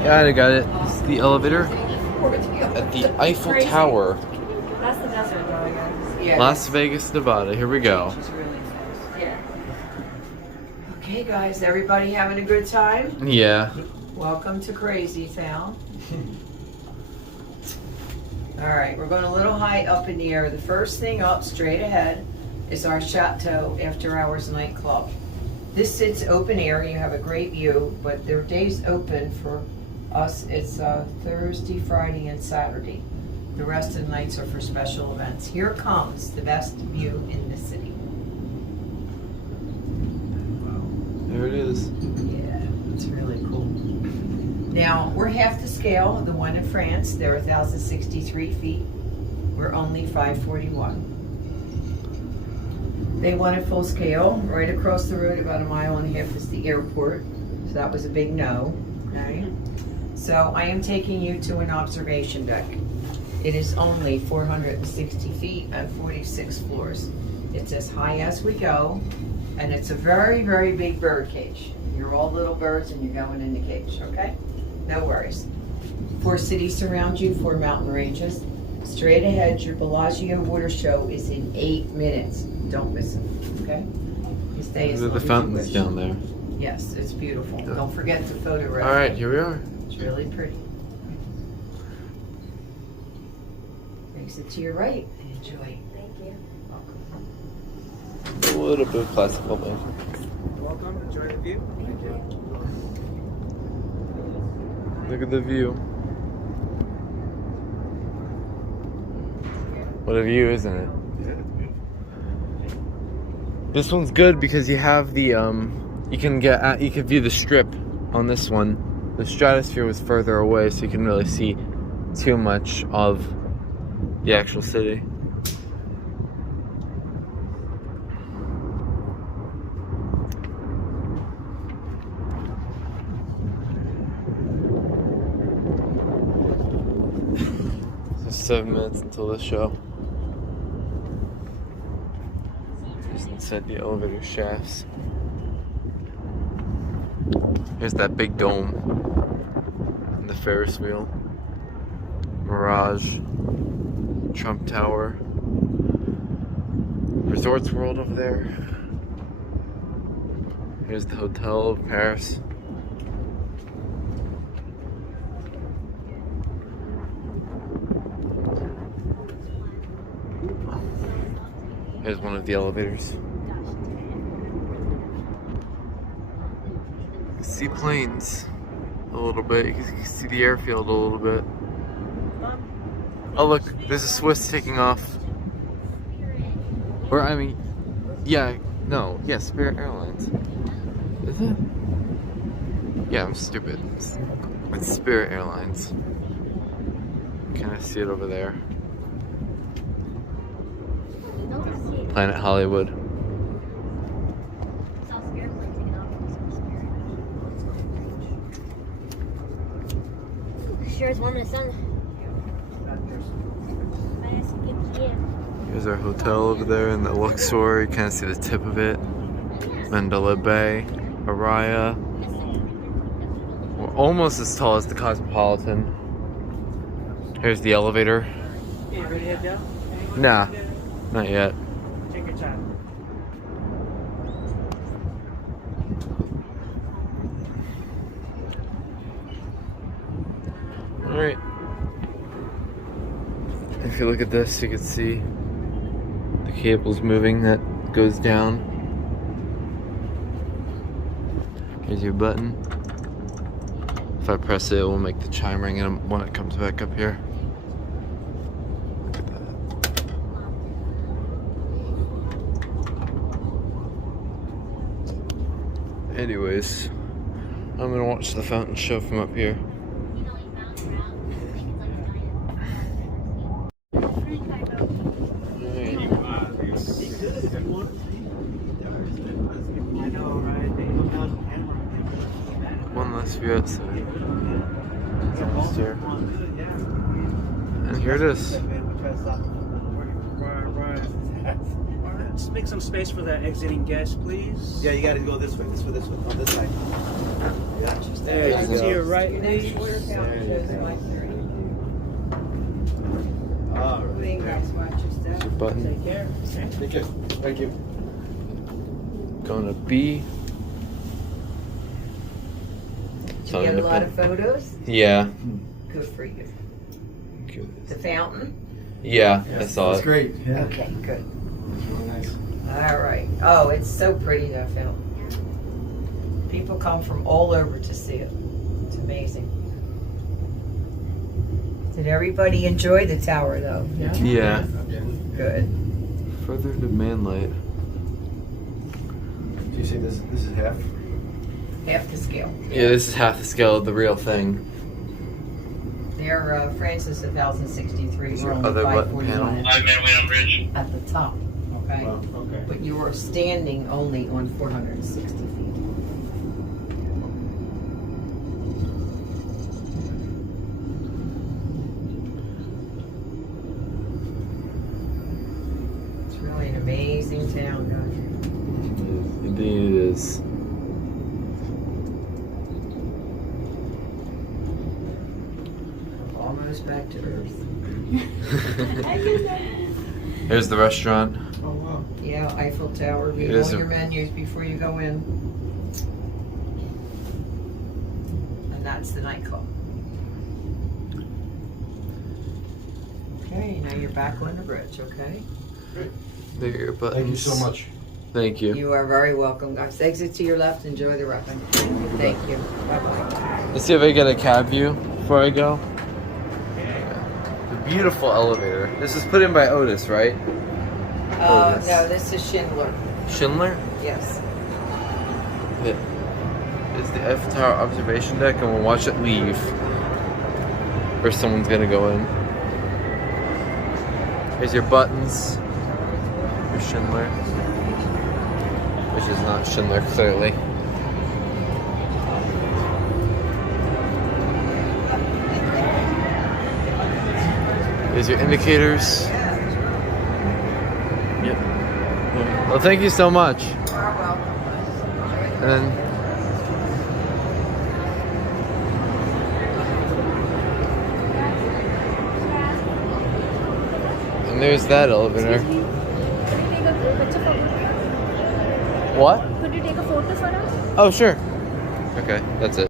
Yeah, I got it. This is the elevator at the Eiffel Tower. That's the desert though, I guess. Yeah. Las Vegas, Nevada. Here we go. Yeah. Okay, guys, everybody having a good time? Yeah. Welcome to Crazy Town. All right, we're going a little high up in the air. The first thing up, straight ahead, is our Chateau After Hours nightclub. This sits open air. You have a great view, but their days open for us. It's Thursday, Friday, and Saturday. The rest of the nights are for special events. Here comes the best view in the city. There it is. Yeah, it's really cool. Now, we're half the scale of the one in France. They're 1,063 feet. We're only 541. They wanted full scale. Right across the road, about a mile and a half, is the airport. So that was a big no. Okay. So I am taking you to an observation deck. It is only 460 feet and 46 floors. It's as high as we go, and it's a very, very big bird cage. You're all little birds and you're going in the cage, okay? No worries. 4 cities surround you, 4 mountain ranges. Straight ahead, your Bellagio water show is in 8 minutes. Don't miss it, okay? You stay as long The as you fountain's wish. down there. Yes, it's beautiful. Don't forget the photo record. All right, here we are. It's really pretty. Exit to your right. Enjoy. Thank you. Welcome. A little bit of classical, but Welcome, enjoy the view. Thank you. look at the view. What a view, isn't it? This one's good because you have the you can view the strip on this one. The stratosphere was further away, so you can really see too much of the actual city. So 7 minutes until the show. Just inside the elevator shafts. Here's that big dome and the Ferris wheel. Mirage. Trump Tower. Resorts World over there. Here's the Hotel of Paris. Here's one of the elevators. You can see planes a little bit. You can see the airfield a little bit. Oh look, there's a Swiss taking off. Or I mean, yeah, no, yeah, Spirit Airlines. Is it? Yeah, I'm stupid. It's Spirit Airlines. Can I see it over there? Planet Hollywood. Sure it's warm in the sun. Here's our hotel over there in the Luxor. You kind of see the tip of it. Mandela Bay, Araya. We're almost as tall as the Cosmopolitan. Here's the elevator. You ready to head down? Nah, not yet. Take your time. Alright. If you look at this, you can see the cables moving that goes down. Here's your button. If I press it, it will make the chime ring and when it comes back up here. Look at that. Anyways, I'm gonna watch the fountain show from up here. One last view outside. Fixture. And here it is. Let's make some space for the exiting guest, please. Yeah, you gotta go this way, on this side. There you To your go. right, please. All right. Button. Take care. Take care. Thank you. Going to B. Did you get a lot of photos? Yeah. Good for you. The fountain? Yeah, I saw That's it. great. Yeah. Okay, good. It's really nice. All right. Oh, it's so pretty, that fountain. People come from all over to see it. It's amazing. Did everybody enjoy the tower, though? Yeah. Good. Further demand light. Do you see this? This is half. Half the scale. Yeah, this is half the scale of the real thing. They're Francis 1063. Is We're your only other button 549 panel? at the top. Okay. Wow, okay. But you are standing only on 460 feet. It's really an amazing town, guys. Indeed it is. Almost back to Earth. Here's the restaurant. Oh wow. Yeah, Eiffel Tower. Read It is all a- your menus before you go in. And that's the nightclub. Okay, now you're back on the bridge, okay? There are your buttons. Thank you so much. Thank you. You are very welcome, guys. Exit to your left. Enjoy the ride. Thank you. Bye-bye. Let's see if I get a cab view before I go. The beautiful elevator. This was put in by Otis, right? Otis. No, this is Schindler. Schindler? Yes. It is the Eiffel Tower observation deck, and we'll watch it leave. Or someone's gonna go in. Here's your buttons. Your Schindler. Which is not Schindler, clearly. Here's your indicators. Yep. Well, thank you so much. You are welcome. And then and there's that elevator. Could you take a picture for us? What? Could you take a photo for us? Oh, sure. Okay, that's it.